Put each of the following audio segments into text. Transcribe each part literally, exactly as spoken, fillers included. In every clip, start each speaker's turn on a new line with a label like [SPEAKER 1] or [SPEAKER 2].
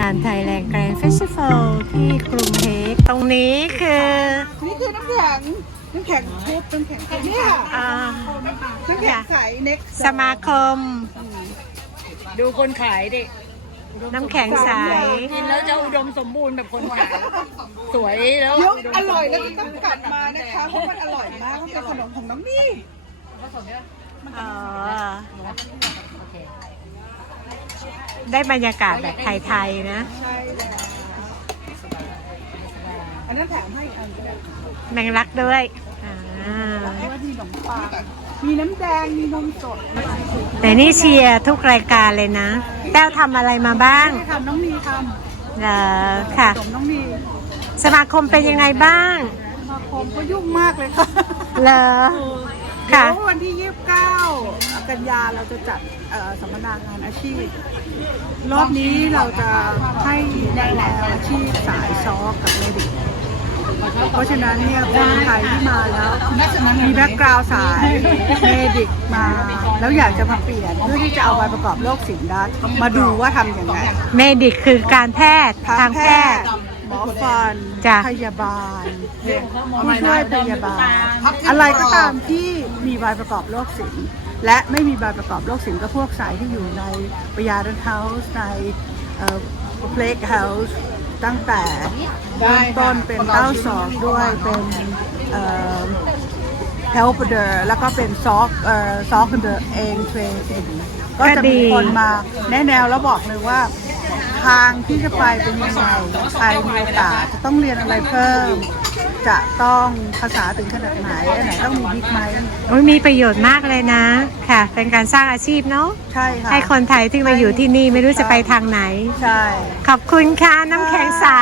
[SPEAKER 1] งาน Thailand Grand Festival ที่กรุงเฮกตรงนี้คือ
[SPEAKER 2] นี่คือน้ำแข็งน้ำแข็งชุบน้ำแข็งนี่ค่ะ
[SPEAKER 1] อ่า
[SPEAKER 2] น้ำแข็งใสเน็ก
[SPEAKER 1] สมาคม
[SPEAKER 3] ดูคนขายดิ
[SPEAKER 1] น้ำแข็งใส
[SPEAKER 3] กินแล้วจะอุดมสมบูรณ์แบบคนขายสวยแล้ว
[SPEAKER 2] เยอะอร่อยแล้วก็ต้องกัดมานะคะเพราะมันอร่อยมากมันเป็นขนมของน้องนี่
[SPEAKER 1] อ๋อ ได้บรรยากาศแบบไทยๆนะ
[SPEAKER 2] ใช่แล้วอันนั้นแถมให้อันก็ได้
[SPEAKER 1] แมงลักด้วยอ่า
[SPEAKER 2] เพราะว่ามีขนมปังมีน้ำแดงมีนมสด
[SPEAKER 1] แต่นี่เชียร์ทุกรายการเลยนะแต้วทำอะไรมาบ้าง
[SPEAKER 2] ทำน้องนีท
[SPEAKER 1] เหรอค่ะ
[SPEAKER 2] ำขนมน้องนี
[SPEAKER 1] สมาคมเป็นยังไงบ้าง
[SPEAKER 2] สมาคมก็ยุ่งมากเลยค่ะ
[SPEAKER 1] เหรอ
[SPEAKER 2] เดี๋
[SPEAKER 1] ค่ะ
[SPEAKER 2] ยววันที่ยี่สิบเก้ากันยาเราจะจัดเอ่อสัมมนางานอาชีพ รอบนี้เราจะให้แนวอาชีพสายซอฟกับเมดิกเพราะฉะนั้นเนี่ยคนไทยที่มาแล้วมีแบ็กกราวด์สายเมดิกมา แล้วอยากจะมาเปลี่ยนเพื่อที่จะเอาใบประกอบโรคศิลป์ได้มาดูว่าทำอย่างไร
[SPEAKER 1] เมดิกคือการแพทย์ทางแพทย์
[SPEAKER 2] หมอฟัน
[SPEAKER 1] จ้ะ
[SPEAKER 2] พยาบาลผู้ช่วยพยาบาล อะไรก็ตามที่มีใบประกอบโรคศิลป์และไม่มีใบประกอบโรคศิลป์ก็พวกสายที่อยู่ในปยาดันเฮาส์ในเพลกเฮาส์ตั้งแต่เริ่มต้นเป็นเต้าสองด้วยเป็นเฮลป์เดอร์แล้วก็เป็นซอกซอกเดอร์เองเทรนก็จะมีคนมาแนะแนวแล้วบอกเลยว่า ทางที่จะไปเป็นยังไงใครมีโอกาสจะต้องเรียนอะไรเพิ่ม จะต้องภาษาถึงขนาดไหนอันไหนต้องมีบิ๊กไหม
[SPEAKER 1] โอ้ยมีประโยชน์มากเลยนะ ค่ะ เป็นการสร้างอาชีพเนาะ
[SPEAKER 2] ใช่ค่ะ
[SPEAKER 1] ให้คนไทยที่มาอยู่ที่นี่ไม่รู้จะไปทางไหน
[SPEAKER 2] ใช่
[SPEAKER 1] ขอบคุณค่ะน้ำแข็งใส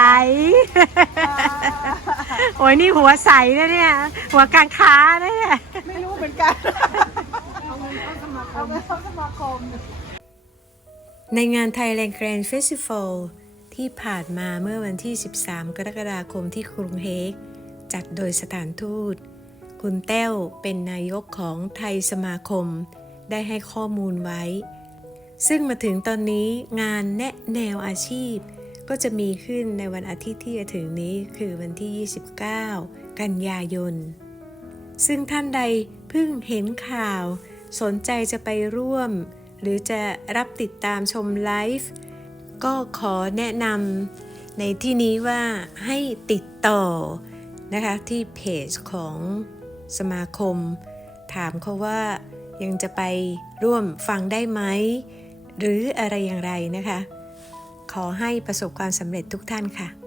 [SPEAKER 1] โอ้ยนี่หัวใสนะเนี่ย หัวการค้านะเนี่ย
[SPEAKER 2] ไม่รู้เหมือนกัน เอาเงินเข้าสมาคมเอาเงินเข้าสมาคม
[SPEAKER 1] ในงาน Thailand Grand Festival ที่ผ่านมาเมื่อวันที่ สิบสาม กรกฎาคมที่กรุงเฮกจัดโดยสถานทูต คุณแต้วเป็นนายกของไทยสมาคมได้ให้ข้อมูลไว้ ซึ่งมาถึงตอนนี้งานแนะแนวอาชีพก็จะมีขึ้นในวันอาทิตย์ที่จะถึงนี้คือวันที่ ยี่สิบเก้า กันยายน ซึ่งท่านใดเพิ่งเห็นข่าวสนใจจะไปร่วมหรือจะรับติดตามชมไลฟ์ก็ขอแนะนำในที่นี้ว่าให้ติดต่อนะคะที่เพจของสมาคมถามเขาว่ายังจะไปร่วมฟังได้ไหมหรืออะไรอย่างไรนะคะขอให้ประสบความสำเร็จทุกท่านค่ะ